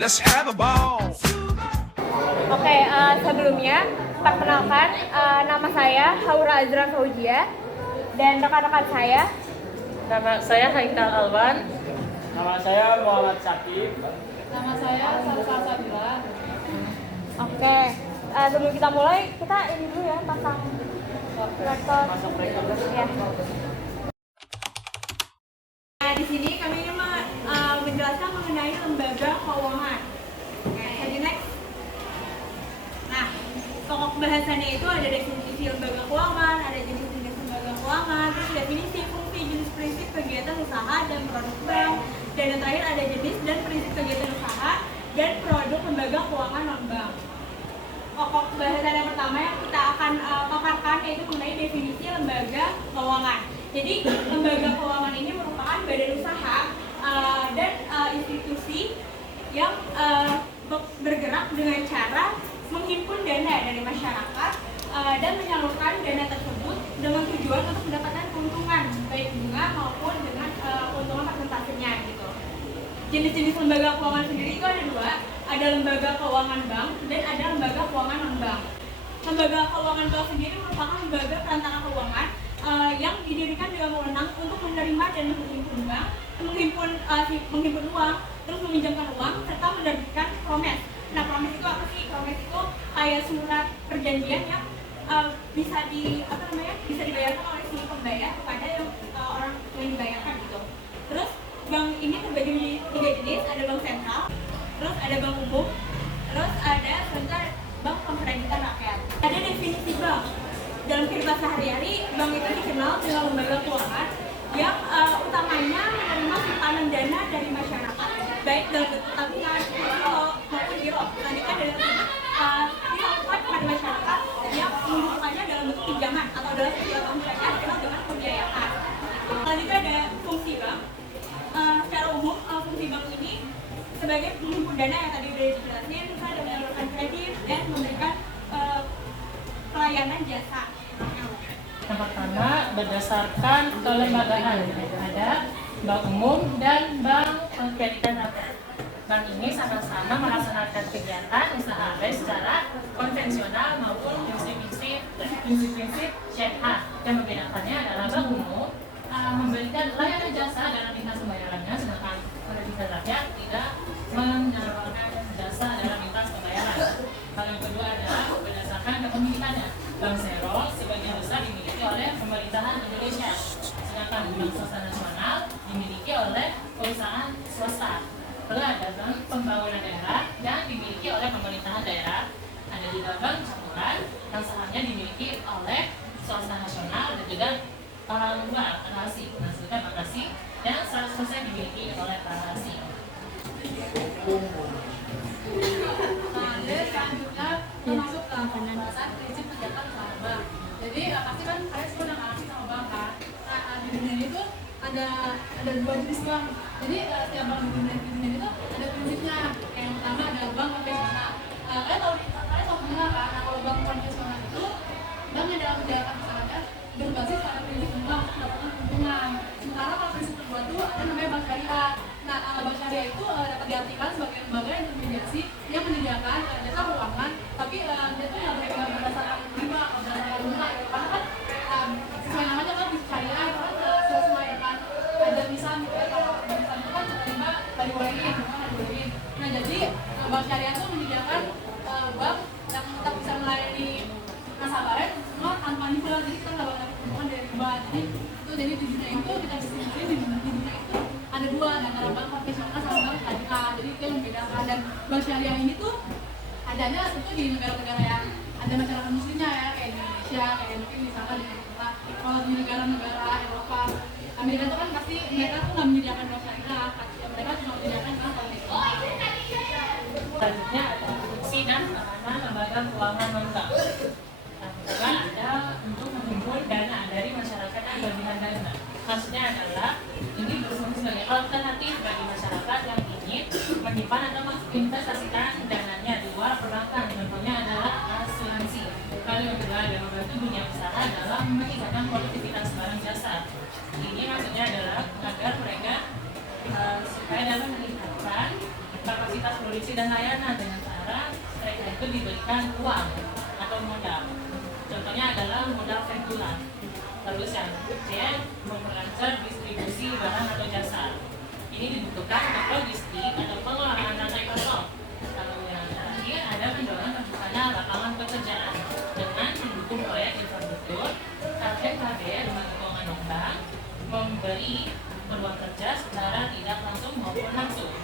Let's have a ball. Oke, sebelumnya perkenalkan nama saya Haura Azra Fauzia dan rekan-rekan saya. Nama saya Haikal Alwan. Nama saya Muhammad Syakib. Nama saya Salsa Sabila. Oke, sebelum kita mulai, kita ini dulu ya, pasang rekor. Masuk rekor. Ya. Nah, di sini kami ingin menjelaskan mengenai lembaga keuangan. Oke, jadi next. Nah, pokok bahasannya itu ada definisi lembaga keuangan, ada jenis-jenis lembaga keuangan, terus definisi, fungsi, jenis prinsip kegiatan usaha dan produk bank, dan yang terakhir ada jenis dan prinsip kegiatan usaha dan produk lembaga keuangan non-bank. Pokok bahasan yang pertama yang kita akan paparkan yaitu mengenai definisi lembaga keuangan. Jadi lembaga keuangan ini merupakan badan usaha dan institusi yang bergerak dengan cara menghimpun dana dari masyarakat dan menyalurkan dana tersebut dengan tujuan untuk mendapatkan keuntungan baik bunga maupun dengan keuntungan persentasenya gitu. Jenis-jenis lembaga keuangan sendiri itu ada dua, ada lembaga keuangan bank dan ada lembaga keuangan non-bank. Lembaga keuangan bank sendiri merupakan lembaga perantara keuangan yang didirikan dengan wewenang untuk menerima dan menghimpun bank, menghimpun uang, terus meminjamkan uang serta menerbitkan promes. Nah, promes itu apa sih? Promes itu kayak surat perjanjian yang bisa dibayarkan oleh si pembayar kepada yang orang yang dibayarkan gitu. Terus bank ini terbagi menjadi 3 jenis, ada bank sentral, terus ada bank umum, terus ada bank pemkreditan rakyat. Ada definisi bank. Dalam kehidupan sehari-hari, bank itu dikenal dengan lembaga keuangan yang utamanya menerima simpanan dana dari masyarakat, baik dalam bentuk tabungan, maupun giro. Tadi kan dari dilakukan kepada masyarakat yang membutuhkannya dalam bentuk pinjaman atau dalam kegiatan mereka dikenal dengan pembiayaan. Selanjutnya ada fungsi bank. Secara umum, fungsi bank ini sebagai menghimpun dana yang tadi sudah dijelasin, terus ada menyalurkan kredit dan memberikan pelayanan jasa. Yang pertama, berdasarkan kelembagaan ada bank umum dan bank pemkreditan rakyat. Bank ini sama-sama melaksanakan kegiatan usaha baik secara konvensional maupun prinsip-prinsip syariah. Yang membedakannya adalah bank umum memberikan layanan jasa dalam lintas pembayarannya, sedangkan pemkreditan rakyat tidak menyalurkan jasa dalam lintas pembayaran. Hal yang kedua adalah berdasarkan kepemilikannya. Bank Sentral sebagian besar dimiliki oleh pemerintahan Indonesia, sedangkan bank swasta nasional dimiliki oleh perusahaan swasta. Lalu ada bank pembangunan daerah yang dimiliki oleh pemerintahan daerah. Ada juga bank campuran yang sahamnya dimiliki oleh swasta nasional dan juga luar asing. Maksudnya bank asing yang 100% dimiliki oleh bank asing. Selanjutnya termasuk pembahasan prinsip kegiatan usaha bank. Jadi pasti kan kalian semua udah ngerti sama bank kan. Nah, di dunia ini tuh ada 2 jenis bank. Jadi setiap bank di dunia itu ada prinsipnya. Yang pertama ada bank konvensional. Kalian tahu semua kan? Nah, kalau bank konvensional itu bank yang dalam kegiatan usahanya berbasis pada prinsip bank mendapatkan keuntungan. Sementara kalau prinsip kedua itu ada namanya bank syariah. Nah, bank syariah itu dapat diartikan sebagai lembaga intermediasi yang menyediakan jasa keuangan, tapi dia tuh nggak berdasarkan riba atau berdasarkan bunga, karena kan sesuai namanya kan syariah itu kan sesuai dengan ada misal gitu ya, kalau misal itu kan riba nggak dibolehin, Nah, jadi bank syariah itu menyediakan bank yang tetap bisa melayani nasabahnya semua tanpa riba, jadi kita nggak bakal keuntungan dari riba. Jadi tujuannya itu kita disini di dunia itu ada 2 antara bank konvensional sama bank syariah. Jadi itu yang membedakan, dan bank syariah ini tuh adanya tentu di negara-negara yang ada masyarakat muslimnya ya, kayak di Indonesia, kayak mungkin misalkan di kita. Kalau di negara-negara Eropa, Amerika itu kan pasti mereka tuh nggak menyediakan bank syariah, mereka cuma menyediakan bank konvensional. Selanjutnya ada fungsi dan peranan lembaga keuangan non-bank. Yang ada untuk menghimpun dana dari masyarakat yang kelebihan dana. Maksudnya adalah ini berfungsi sebagai alternatif bagi masyarakat yang ingin menyimpan atau menginvestasikan dananya di luar perbankan. Contohnya adalah asuransi. Lalu yang kedua adalah membantu dunia usaha dalam meningkatkan produktivitas barang jasa. Ini maksudnya adalah agar mereka supaya dapat meningkatkan kapasitas produksi produksi dan layanan dengan cara mereka itu diberikan uang atau modal. Contohnya adalah modal regular. Lalu yang C, memperlancar distribusi barang atau jasa. Ini dibutuhkan untuk logistik atau pengolahan rantai pasok. Kalau yang terakhir ada pendorong terbukanya lapangan pekerjaan dengan mendukung proyek infrastruktur. Target KB dengan keuangan non-bank memberi peluang kerja secara tidak langsung maupun langsung.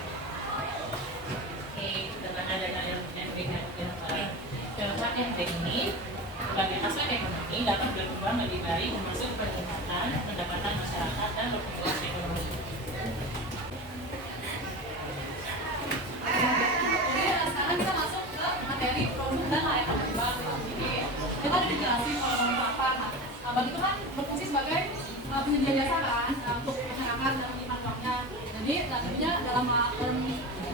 Oke, dengan adanya FB ini, berbagai aspek ekonomi dapat berkembang lebih baik termasuk peningkatan pendapatan masyarakat dan pertumbuhan ekonomi. Sekarang kita masuk ke materi produk dan layanan bank. Jadi kita udah dijelasin kalau bank apa. Nah, bank itu kan berfungsi sebagai penyedia jasa kan untuk masyarakat dan menyimpan uangnya. Jadi tentunya dalam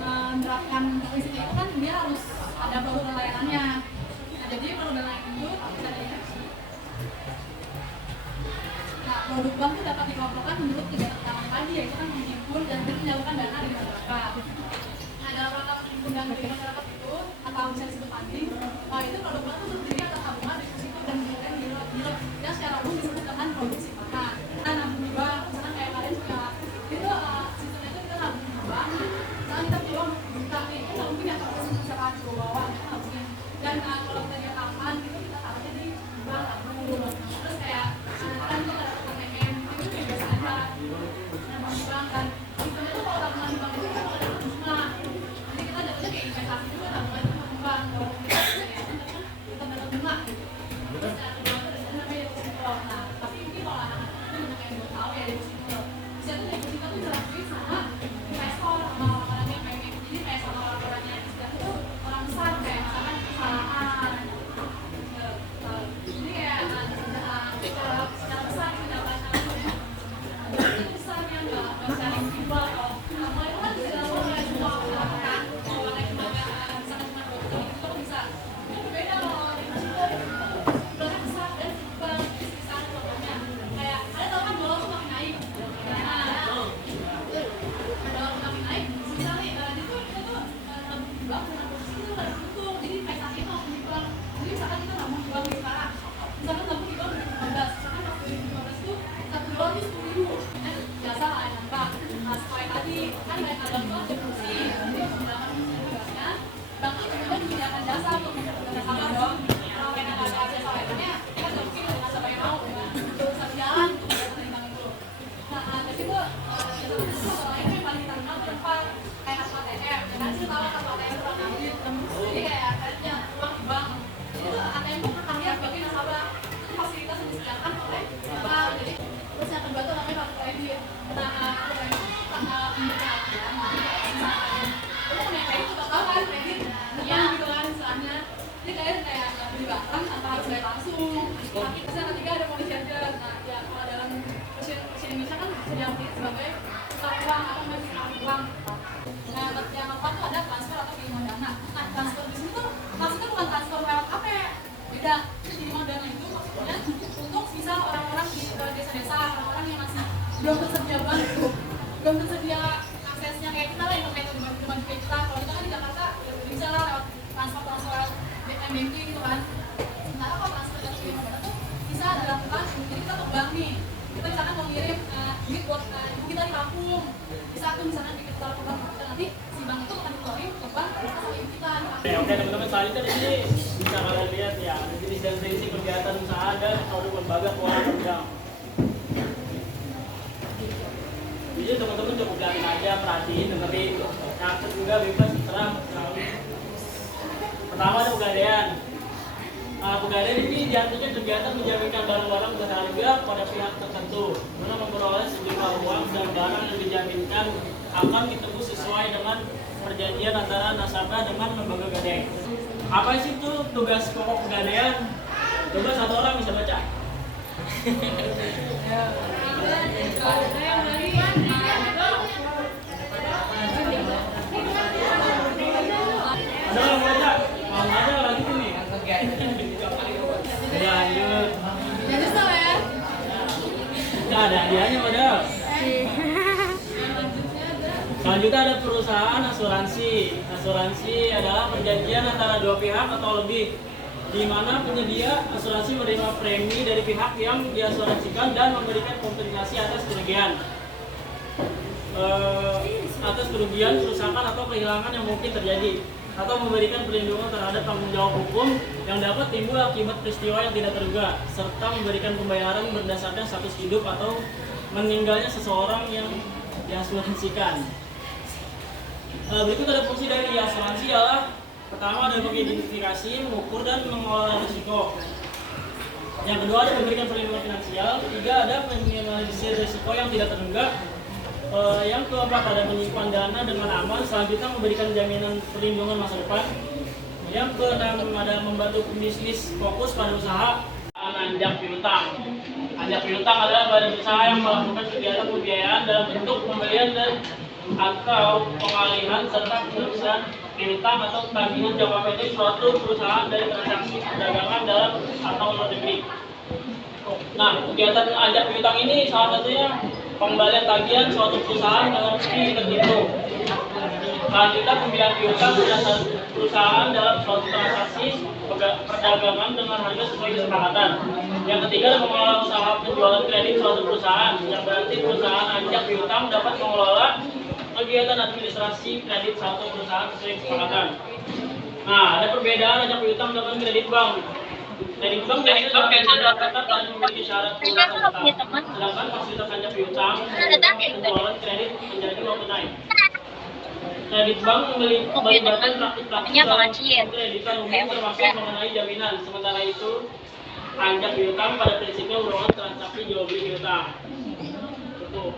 menerapkan prinsipnya itu kan dia harus ada produk dan layanannya. Nah, jadi produk dan layanan itu bisa dilihat. Nah, produk bank itu dapat dikelompokkan menurut 3 utama tadi, yaitu kan menghimpun dan menyalurkan dana di masyarakat. Nah, dalam rangka menghimpun dana di masyarakat itu atau bisa disebut funding, itu produk bank itu terdiri atas tabungan, deposito dan dividen yang secara umum disebut dengan produk simpanan. Nah, nabung di bank, misalkan kayak kalian juga itu sistemnya itu kita nabung di bank. Misalkan kita punya uang juta nih, itu nggak mungkin ya kalau misalkan di bawah itu nggak mungkin. Dan kalau kita lihat aman itu kita taruhnya di bank nabung. Terus kayak kan kita dapat ATM itu kayak biasa aja nabung di bank kan. Sistemnya itu kalau tabungan di bank itu kan ada bunga. Jadi kita dapatnya kayak investasi juga tabungan di bank. Kita dapat bunga gitu. Terus yang kedua itu ada namanya deposito. Nah, tapi ini kalau anak-anak itu banyak yang belum tahu ya deposito. Bisa tuh deposito tuh dilakuin sama investor, sama orang-orang yang pengen. Jadi kayak sama orang-orang yang itu orang besar kayak misalkan perusahaan. Jadi kayak secara besar itu dapat namanya. Itu besar yang nggak secara simpel. Kalau itu kan bisa kayak semua orang kan. Kalau kayak cuma misalkan cuma 20 itu kan bisa. Beda kalau deposito berarti besar dan simpel. Bisa contohnya kayak ada tau kan dolar tuh makin naik. Dolar makin naik. Misalnya nih, kita tuh nabung di bank dengan posisi itu nggak dihitung. Jadi investasi itu langsung di bank. Jadi misalkan kita nabung di bank sekarang, misalkan nabung di bank 2015, misalkan waktu 2015 itu $1 itu 10.000. Jasa layanan bank. Nah, sesuai tadi kan layanan bank itu ada fungsi. Jadi penjelasan fungsinya, bank itu juga menyediakan jasa untuk nasabah dong. Kalau mereka nggak ada jasa layanannya, kita nggak mungkin ada nasabah yang mau dengan urusan jalan untuk jasa dari bank itu. Nah, dari situ jasa layanan yang paling kita kenal itu apa? Kayak kartu ATM. Ya kan sih tahu kartu ATM itu ngambil. Jadi kayak kayaknya uang di bank. Itu ATM itu tertanggung sebagai nasabah. Itu fasilitas yang disediakan oleh bank. Jadi terus yang kedua itu namanya kartu kredit. Nah, kartu kredit itu tanggal pemberian. Misalkan kamu punya kredit itu tahu kan kredit depan gitu kan istilahnya. Jadi kalian kayak nggak beli barang tanpa harus bayar langsung. Tapi terus yang ketiga ada money changer. Nah, ya kalau dalam versi Indonesia kan bisa diartikan sebagai tukar uang atau tukar uang. Nah, yang keempat itu ada transfer atau kiriman dana. Nah, transfer di sini tuh maksudnya bukan transfer lewat HP. Beda. Kiriman dana itu maksudnya untuk misal orang-orang di desa-desa, orang-orang yang masih belum tersedia bank itu, belum tersedia aksesnya kayak kita lah, internet di rumah kita. Kalau kita kan di Jakarta bisa lah lewat transfer banking gitu kan. Sementara kalau transfer dan kiriman dana tuh bisa dilakukan. Jadi kita ke bank nih, kita misalkan mau ngirim duit buat ibu kita di kampung. Bisa tuh misalkan kita lakukan nanti si bank itu akan dikeluarin ke bank sama ibu kita. Oke teman-teman, selanjutnya di sini bisa kalian lihat ya, di sini kegiatan usaha dan produk lembaga keuangan bank. Jadi teman-teman cukup lihatin aja, perhatiin, dengerin, catat juga bebas terserah. Pertama ada pegadaian. Pegadaian ini diartikan kegiatan menjaminkan barang-barang berharga pada pihak tertentu, guna memperoleh sejumlah uang dan barang yang dijaminkan akan ditebus sesuai dengan perjanjian antara nasabah dengan lembaga gadai. Apa sih itu tugas pokok pegadaian? Coba satu orang bisa baca. Ada yang baca? Mau ada lagi nih. Lanjut. Ya nyesel ya. Nggak ada hadiahnya padahal. Selanjutnya ada perusahaan asuransi. Asuransi adalah perjanjian antara dua pihak atau lebih, di mana penyedia asuransi menerima premi dari pihak yang diasuransikan dan memberikan kompensasi atas kerugian. Kerusakan atau kehilangan yang mungkin terjadi, atau memberikan perlindungan terhadap tanggung jawab hukum yang dapat timbul akibat peristiwa yang tidak terduga, serta memberikan pembayaran berdasarkan status hidup atau meninggalnya seseorang yang diasuransikan. Berikut ada fungsi dari asuransi adalah pertama ada mengidentifikasi, mengukur dan mengelola risiko. Yang kedua ada memberikan perlindungan finansial. Ketiga ada meminimalisir risiko yang tidak terduga. Yang keempat ada menyimpan dana dengan aman. Selanjutnya memberikan jaminan perlindungan masa depan. Yang keenam ada membantu pembisnis fokus pada usaha. Anjak piutang. Anjak piutang adalah badan usaha yang melakukan kegiatan pembiayaan dalam bentuk pembelian dan atau pengalihan serta penerusan piutang atau tagihan jangka pendek suatu perusahaan dari transaksi perdagangan dalam atau luar negeri. Nah, kegiatan anjak piutang ini salah satunya pengembalian tagihan suatu perusahaan dengan fee tertentu. Selanjutnya pembiayaan piutang berdasar perusahaan dalam suatu transaksi perdagangan dengan harga sesuai kesepakatan. Yang ketiga adalah mengelola usaha penjualan kredit suatu perusahaan, yang berarti perusahaan anjak piutang dapat mengelola kegiatan administrasi kredit suatu perusahaan sesuai kesepakatan. Nah, ada perbedaan anjak piutang dengan kredit bank. Kredit bank biasanya ketat dan memiliki syarat perusahaan tetap. Sedangkan fasilitas anjak piutang penjualan kredit menjadi non tunai. Kredit bank melibatkan praktik-praktik dalam kreditan umum termasuk mengenai jaminan. Sementara itu, anjak piutang pada prinsipnya merupakan transaksi jual beli piutang. Betul.